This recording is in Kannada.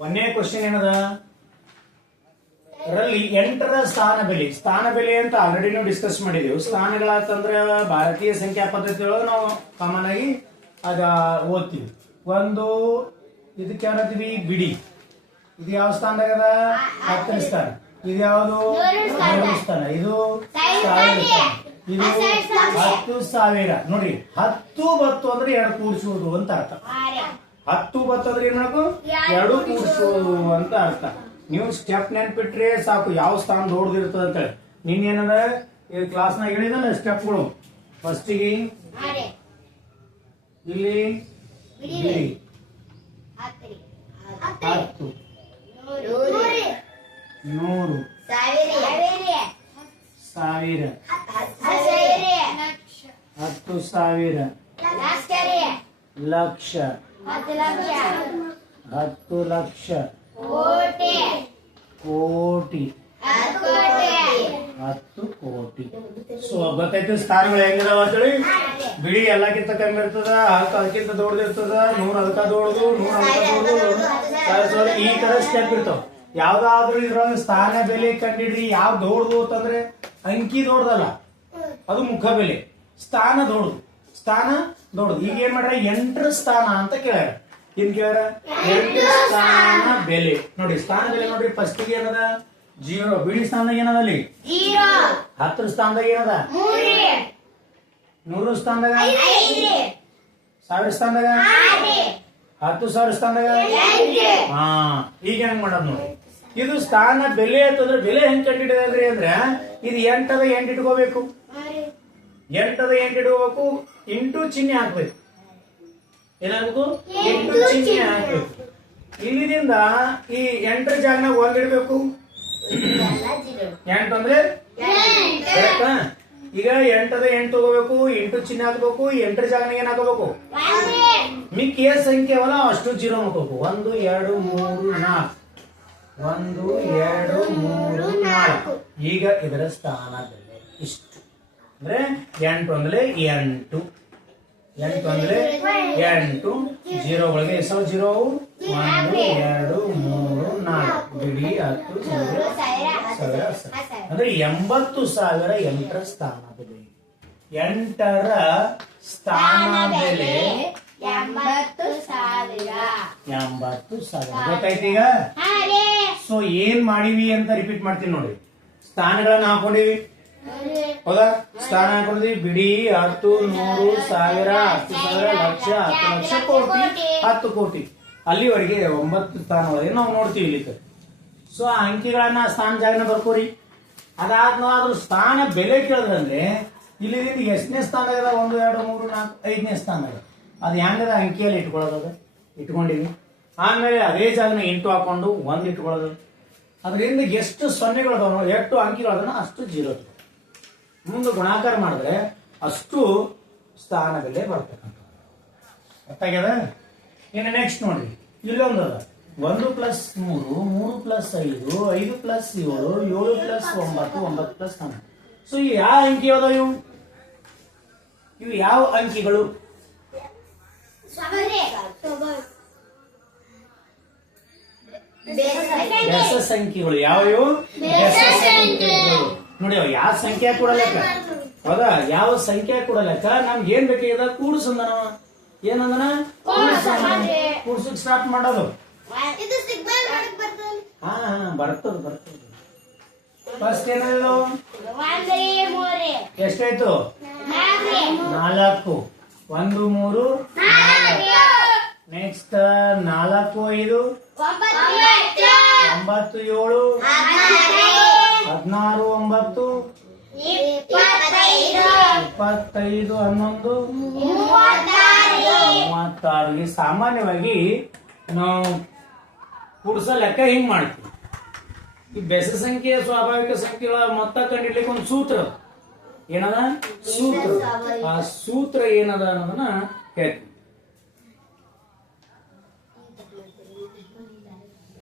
ಒಂದನೇ ಕ್ವಶನ್ ಏನದ? ಅದರಲ್ಲಿ ಎಂಟರ ಸ್ಥಾನ ಬೆಲೆ. ಸ್ಥಾನ ಬೆಲೆ ಅಂತ ಆಲ್ರೆಡಿ ನಾವು ಡಿಸ್ಕಸ್ ಮಾಡಿದೆವು. ಸ್ಥಾನಗಳಾತಂದ್ರೆ ಭಾರತೀಯ ಸಂಖ್ಯಾ ಪದ್ಧತಿ ಒಳಗೆ ನಾವು ಕಾಮನ್ ಆಗಿ ಅದ ಓದ್ತೀವಿ. ಒಂದು ಇದಕ್ಕೆ ಏನಂತೀವಿ ಬಿಡಿ. ಇದು ಯಾವ ಸ್ಥಾನದಾಗ ಅದ? ಹತ್ತನೇ ಸ್ಥಾನ. ಇದು ಯಾವುದು? ಸ್ಥಾನ. ಇದು ಸ್ಥಾನ ಇದು ಹತ್ತು ಸಾವಿರ. ನೋಡ್ರಿ ಹತ್ತು ಬತ್ತು ಅಂದ್ರೆ ಎರಡು ಕೂಡಿಸುವುದು ಅಂತ ಅರ್ಥ. ಹತ್ತು ಬತ್ತು ಅಂದ್ರೆ ಏನ್ ಮಾಡಬೇಕು ಎರಡು ಕೂಡಿಸುವುದು ಅಂತ ಅರ್ಥ. ನೀವು ಸ್ಟೆಪ್ ನೆನ್ಪಿಟ್ರೆ ಸಾಕು ಯಾವ ಸ್ಥಾನ ದೊಡ್ಡದಿರ್ತದೆ ಅಂತೇಳಿ. ನಿನ್ನೇನದ ಈ ಕ್ಲಾಸ್ನಾಗ ಗಳು? ಸ್ಟೆಪ್ಗಳು ಫಸ್ಟಿಗೆ ಇಲ್ಲಿ ಹತ್ತು ನೂರು. ಸಾವಿರ. ಹತ್ತು ಸಾವಿರ. ಲಕ್ಷ. ಹತ್ತು ಲಕ್ಷ. ಕೋಟಿ. ಹತ್ತು ಕೋಟಿ. ಸೊ ಗೊತ್ತೈತೆ ಸ್ಥಾನಗಳು ಹೆಂಗಿದಾವ ಅಂತೇಳಿ? ಬಿಳಿ ಎಲ್ಲಕ್ಕಿಂತ ಕಮ್ಮಿ ಇರ್ತದ ಹತ್ತು ಅದಕ್ಕಿಂತ ದೊಡ್ಡದಿರ್ತದ ನೂರ ಅದಕ್ಕ ದೊಡ್ಡದು ನೂರ ಅದಕ್ಕ ದೊಡ್ಡದು. ಈ ತರ ಸ್ಟೆಪ್ ಇರ್ತಾವ. ಯಾವ್ದಾದ್ರು ಇದ್ರೊಳಗೆ ಸ್ಥಾನ ಬೆಲೆ ಕಂಡಿಡ್ರಿ ಯಾವ ದೊಡ್ಡದು ಅಂತಂದ್ರೆ ಅಂಕಿ ದೊಡ್ಡದಲ್ಲ. ಅದು ಮುಖ ಬೆಲೆ. ಸ್ಥಾನ ದೊಡ್ಡದು ಸ್ಥಾನ ದೊಡ್ಡದು ಈಗ ಏನ್ ಮಾಡ್ರ? ಎಂಟ್ರ ಸ್ಥಾನ ಅಂತ ಕೇಳ್ಯಾರ. ಏನ್ ಕೇಳ್ಯಾರ? ಎಂಟ್ರ ಸ್ಥಾನ ಬೆಲೆ. ನೋಡಿ ಸ್ಥಾನ ಬೆಲೆ ನೋಡ್ರಿ. ಫಸ್ಟ್ ಏನದ? ಜೀರೋ. ಬಿಳಿ ಸ್ಥಾನದಾಗ ಏನದ ಅಲ್ಲಿ? ಹತ್ತರ ಸ್ಥಾನದಾಗ ಏನದ? ನೂರು ಸ್ಥಾನದಾಗ? ಸಾವಿರ ಸ್ಥಾನದಾಗ? ಹತ್ತು ಸಾವಿರ ಸ್ಥಾನದಾಗ? ಹಾ. ಈಗ ಹೆಂಗ್ ಮಾಡದ್ ನೋಡಿ. ಇದು ಸ್ಥಾನ ಬೆಲೆ ಅಂತಂದ್ರೆ ಬೆಲೆ ಹೆಂಗ್ ಕಂಡಿಡಿದ್ರಿ ಅಂದ್ರೆ ಇದು ಎಂಟದ ಎಂಟ್ ಇಟ್ಕೋಬೇಕು. ಎಂಟದ ಎಂಟು ಇಟ್ಕೋಬೇಕು ಇಂಟು ಚಿಹ್ನೆ ಹಾಕ್ಬೇಕು. ಏನಾಗಬೇಕು? ಎಂಟು ಚಿಹ್ನೆ ಹಾಕ್ಬೇಕು. ಇಲ್ಲಿದಿಂದ ಈ ಎಂಟರ ಜಾಗನಾಗ ಒಂದ್ ಇಡ್ಬೇಕು ಎಂಟು. ಅಂದ್ರೆ? ಈಗ ಎಂಟದ ಎಂಟು ತಗೋಬೇಕು ಎಂಟು ಚಿಹ್ನೆ ಹಾಕ್ಬೇಕು ಎಂಟರ ಜಾಗನಾಗ ಏನ್ ಹಾಕೋಬೇಕು? ಮಿಕ್ಕ ಏನ್ ಸಂಖ್ಯೆ ಅವಲ್ಲ ಅಷ್ಟು ಜೀರೋ ಹಾಕಬೇಕು. ಒಂದು ಎರಡು ಮೂರು ನಾಲ್ಕು. ಒಂದು ಎರಡು ಮೂರು ನಾಲ್ಕು. ಈಗ ಇದರ ಸ್ಥಾನದಲ್ಲಿ ಇಷ್ಟು. ಅಂದ್ರೆ ಎಂಟು ಅಂದ್ರೆ ಎಂಟು ಎಂಟು ಅಂದ್ರೆ ಎಂಟು ಜೀರೋಗಳಿಗೆ ಎಷ್ಟು ಜೀರೋ ಒಂದು ಎರಡು ಮೂರು ನಾಲ್ಕು. ಬಿಡಿ ಹತ್ತು ಸಾವಿರ ಸಾವಿರ. ಅಂದ್ರೆ ಎಂಬತ್ತು ಸಾವಿರ ಎಂಟರ ಸ್ಥಾನ ಬೆಲೆ ಎಂಟರ ಸ್ಥಾನ ಬೆಲೆ ಎಂಬತ್ತು ಸಾವಿರ. ಎಂಬತ್ತು ಸಾವಿರ. ಗೊತ್ತಾಯ್ತು ಈಗ? ಸೊ ಏನ್ ಮಾಡಿವಿ ಅಂತ ರಿಪೀಟ್ ಮಾಡ್ತೀನಿ ನೋಡಿ. ಸ್ಥಾನಗಳನ್ನ ಹಾಕೊಂಡಿವಿ. ಹೌದಾ? ಸ್ಥಾನ ಹಾಕೊಂಡಿದ್ವಿ ಬಿಡಿ ಹತ್ತು ನೂರು, ಸಾವಿರ, ಹತ್ತು ಸಾವಿರ, ಲಕ್ಷ, ಹತ್ತು ಲಕ್ಷ ಕೋಟಿ, ಹತ್ತು ಕೋಟಿ. ಅಲ್ಲಿವರೆಗೆ ಒಂಬತ್ತು ಸ್ಥಾನವರೆಗೆ ನಾವು ನೋಡ್ತೀವಿ ಇಲ್ಲಿ ಸೊ ಆ ಅಂಕಿಗಳನ್ನ ಸ್ಥಾನ ಜಾಗನ ಬರ್ಕೋರಿ ಅದಾದ್ಮೇಲೆ ಸ್ಥಾನ ಬೆಲೆ ಕೇಳಿದ್ರಂದ್ರೆ, ಇಲ್ಲಿ ಎಷ್ಟನೇ ಸ್ಥಾನ ಇದೆ? ಒಂದು, ಎರಡು, ಮೂರು, ನಾಲ್ಕು, ಐದನೇ ಸ್ಥಾನ ಇದೆ. ಅದು ಹೆಂಗದ ಅಂಕಿಯಲ್ಲಿ ಇಟ್ಕೊಳ್ಳೋದು ಅದು? ಇಟ್ಕೊಂಡಿವಿ. ಆಮೇಲೆ ಅದೇ ಜಾಗನ ಎಂಟು ಹಾಕೊಂಡು ಒಂದು ಇಟ್ಕೊಳ್ಳೋದು. ಅದರಿಂದ ಎಷ್ಟು ಸೊನ್ನೆಗಳು ಎಷ್ಟು ಅಂಕಿಗಳು ಅದನ್ನ ಅಷ್ಟು ಜೀರೋ ಮುಂದೆ ಗುಣಾಕಾರ ಮಾಡಿದ್ರೆ ಅಷ್ಟು ಸ್ಥಾನ ಬೆಲೆ ಬರ್ತಕ್ಕಂಥ ಗೊತ್ತಾಗ್ಯದ? ಇನ್ನು ನೆಕ್ಸ್ಟ್ ನೋಡಿ. ಇಲ್ಲೊಂದು ಅದ ಒಂದು ಪ್ಲಸ್ ಮೂರು ಮೂರು ಪ್ಲಸ್ ಐದು ಐದು ಪ್ಲಸ್ ಏಳು ಏಳು ಪ್ಲಸ್ ಒಂಬತ್ತು ಒಂಬತ್ತು ಪ್ಲಸ್ ಹನ್ನೊಂದು. ಸೊ ಇವು ಯಾವ ಅಂಕಿ ಅದಾವ ಇವು? ಇವು ಯಾವ ಅಂಕಿಗಳು? ಬೆಸ ಸಂಖ್ಯೆಗಳು ಯಾವ ಇವು ಬೆಸ ಸಂಖ್ಯೆಗಳು ನೋಡಿ ಅವ್ ಯಾವ ಸಂಖ್ಯೆ ಕೂಡ ಲೆಕ್ಕ ಹೌದಾ? ಯಾವ ಸಂಖ್ಯೆ ಕೂಡ ಲೆಕ್ಕ ನಮ್ಗೆ ಏನ್ ಬೇಕಾಗಿದೆ ಕೂಡ್ಸಂದನ ಏನಂದನ? ಕೂಡ್ಸಕ್ ಸ್ಟಾರ್ಟ್ ಮಾಡೋದು. ಹಾ ಹಾ ಬರ್ತದ ಬರ್ತದ. ಫಸ್ಟ್ ಮೂರಿ. ಎಷ್ಟಾಯ್ತು? ನಾಲ್ಕು. ಒಂದು ಮೂರು. ನೆಕ್ಸ್ಟ್ ನಾಲ್ಕು ಐದು. ಒಂಬತ್ತು ಏಳು. ಹದಿನಾರು ಒಂಬತ್ತು ಇಪ್ಪತ್ತೈದು. ಹನ್ನೊಂದು? ಮೂವತ್ತಾರು. ಈ ಸಾಮಾನ್ಯವಾಗಿ ನಾವು ಪುರುಷ ಲೆಕ್ಕ ಹಿಂಗ್ ಮಾಡ್ತೀವಿ. ಈ ಬೆಸ ಸಂಖ್ಯೆ ಸ್ವಾಭಾವಿಕ ಸಂಖ್ಯೆಗಳ ಮೊತ್ತ ಕಂಡಿಡ್ಲಿಕ್ಕೆ ಒಂದು ಸೂತ್ರ. ಏನದ? ಸೂತ್ರ. ಆ ಸೂತ್ರ ಏನದ ಅನ್ನೋದನ್ನ ಹೇಳ್ತೀನಿ